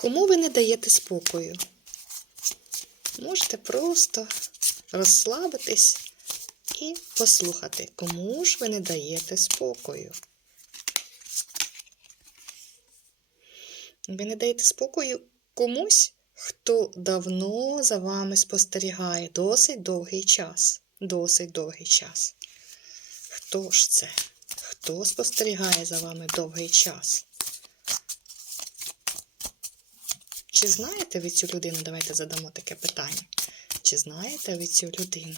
Кому ви не даєте спокою? Можете просто розслабитись і послухати, кому ж ви не даєте спокою. Ви не даєте спокою комусь, хто давно за вами спостерігає досить довгий час. Досить довгий час. Хто ж це? Хто спостерігає за вами довгий час? Чи знаєте ви цю людину? Давайте задамо таке питання. Чи знаєте ви цю людину?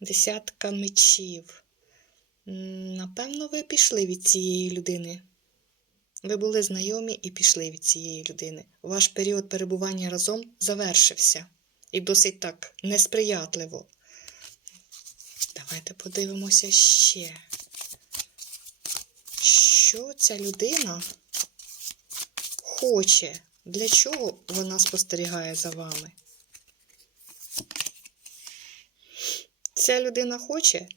Десятка мечів. Напевно, ви пішли від цієї людини. Ви були знайомі і пішли від цієї людини. Ваш період перебування разом завершився. І досить так несприятливо. Давайте подивимося ще. Що ця людина хоче? Для чого вона спостерігає за вами? Ця людина хоче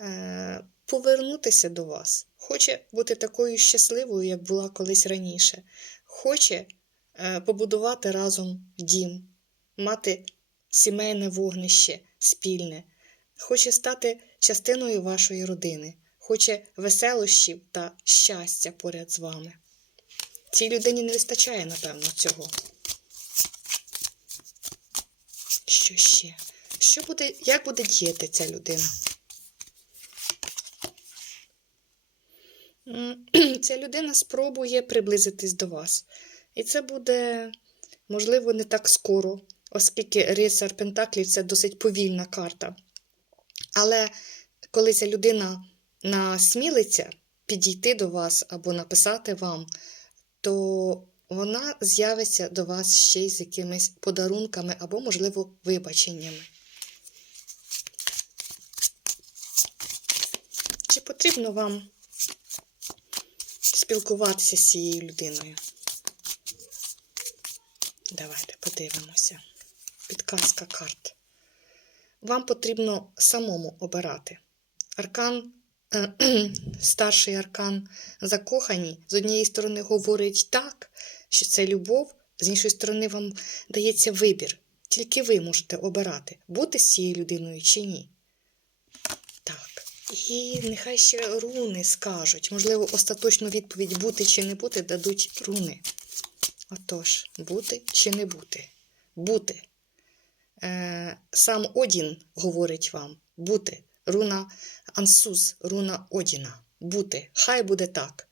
е, повернутися до вас, хоче бути такою щасливою, як була колись раніше, хоче е, побудувати разом дім, мати сімейне вогнище спільне, хоче стати частиною вашої родини, хоче веселощів та щастя поряд з вами. Цій людині не вистачає, напевно, цього. Що ще? Що буде, як буде діяти ця людина? Ця людина спробує приблизитись до вас. І це буде, можливо, не так скоро, оскільки рицар Пентаклів це досить повільна карта. Але коли ця людина насмілиться підійти до вас або написати вам, то вона з'явиться до вас ще й з якимись подарунками або, можливо, вибаченнями. Чи потрібно вам спілкуватися з цією людиною? Давайте подивимося. Підказка карт. Вам потрібно самому обирати. Аркан, старший аркан закохані, з однієї сторони говорить так, що це любов, з іншої сторони, вам дається вибір. Тільки ви можете обирати, бути з цією людиною чи ні. Так. І нехай ще руни скажуть. Можливо, остаточну відповідь бути чи не бути дадуть руни. Отож, бути чи не бути? Бути. Е, сам Одін говорить вам бути. Руна Ансус, руна Одіна. Бути. Хай буде так.